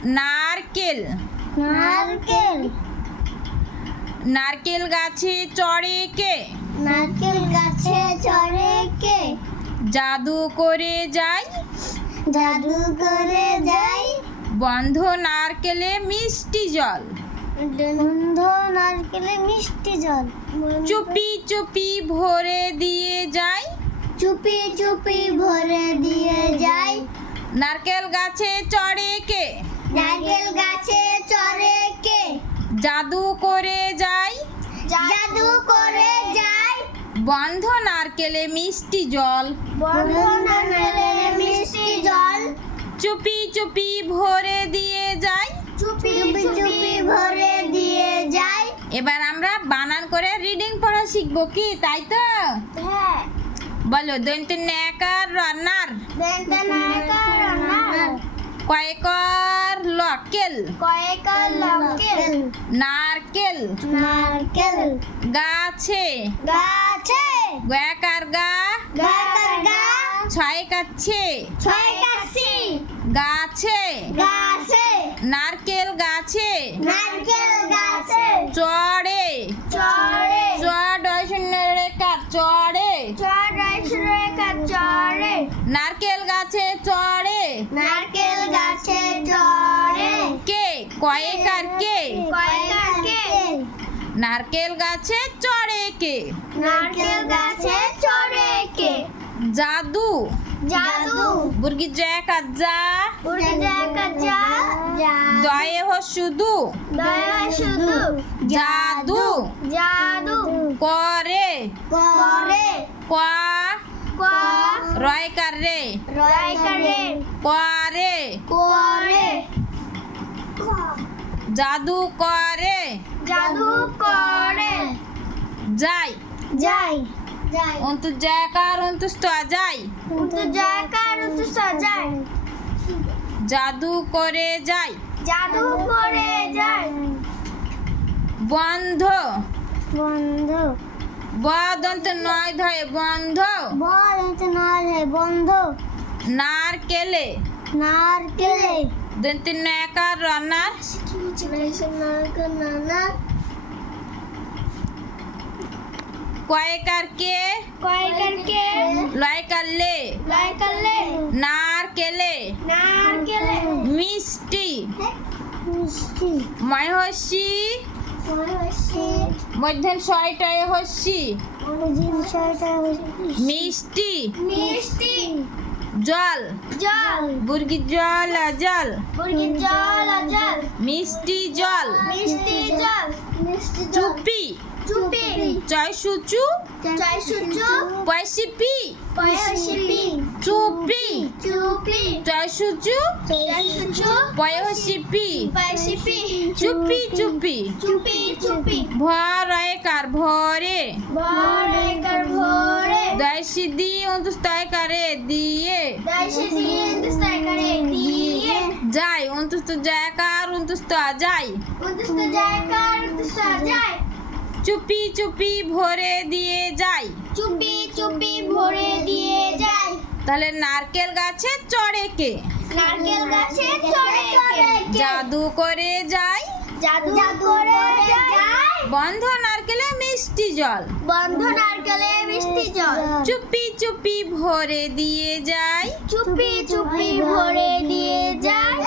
নারকেল নারকেল নারকেল গাছে চড়ে কে? নারকেল গাছে চড়ে কে? জাদু করে যাই জাদু করে যাই বন্ধ নারকেলে মিষ্টি জল। বন্ধ নারকেলে মিষ্টি জল। চুপি চুপি ভরে দিয়ে যাই চুপি চুপি ভরে দিয়ে যাই নারকেল গাছে চড়ে কে? নারকেল গাছে চড়ে কে? জাদু করে যাই জাদু করে যাই বন্ধ নারকেলে মিষ্টি জল। বন্ধ নারকেলে মিষ্টি জল। চুপি চুপি ভরে দিয়ে যাই। চুপি চুপি ভরে দিয়ে যাই। এবার আমরা বানান করে রিডিং পড়া শিখবো কি, তাই তো? হ্যাঁ। বলো দন্ত নেকার রান্নার দন্তনাকার রান্নার। কয়কর লকেল কয়েকার লকেল। নারকেল নারকেল গাছে গাছে। গয়াকার গা গাকার গা। ছয় কাছে ছয় কাছি গাছে গাছে। নারকেল গাছে নারকেল গাছে চড়ে চড়ে। চড় শূন্য রেখা চড়ে চড়ে। নারকেল গাছে চড়ে নারকেল গাছে চড়ে। কে? কয়েকার কে? কয়েকার কে? নারকেল গাছে চড়ে কে? নারকেল গাছে চড়ে কে? জাদু জাদু। বুর্গি জ্যাকার যা উড়ে যাকার যা। দয়ে হ শুধু দয়া শুধু জাদু জাদু করে করে। কোয়া ক রয়কার রে রয় করে। করে করে জাদু করে জাদু করে। যাই যাই যাই অন্তু জ্যাকার অন্তুষ্ট যাই উন্তু যাকার উন্তু সাজাই। জাদু করে যাই জাদু করে যাই বন্ধ বন্ধ। বদন্ত নয় ধয় বন্ধ বল নয় হে বন্ধ। নারকেলে নারকেলে দন্ত নেকার রান্নার নারকেল নানা। কয়েকার কে? কয়েকার কে? লয়কার লে লয় করলে নারকেলে নারকেলে মিষ্টি মিষ্টি। ময়হসি মধ্যে ছয়টায় হসি মিষ্টি মিষ্টি জল জল। বুর্গি জল জল মুরগির জল জল। মিষ্টি জল মিষ্টি জল। মিষ্টি জল। চুপি চুপি চয় সুচু চাই সুচু পয়সিপি পয়সিপি চুপি চুপি চয় সুচু চাই সুচু পয়সিপি পয়সিপি চুপি চুপি চুপি চুপি ভরয়কার ভরে ভরে কর ভরে। দয়সি দি অন্তস্তয় করে দিয়ে দাইশে দিয়ে দস্তাই করে দিয়ে যাই অন্তস্ত জায়কার অন্তস্ত যাই উদ্দস্ত যায় কার উদ্দস্ত যায় চুপি চুপি ভরে দিয়ে যাই। চুপি চুপি ভরে দিয়ে যায় তাহলে নারকেল গাছে চড়ে কে? নারকেল গাছে চড়ে কে? জাদু করে যাই জাদু করে যায় বন্ধ নারকেলে মিষ্টি জল। বন্ধ নারকেলে মিষ্টি জল। চুপি চুপি ভরে দিয়ে যাই চুপি চুপি ভরে দিয়ে যায়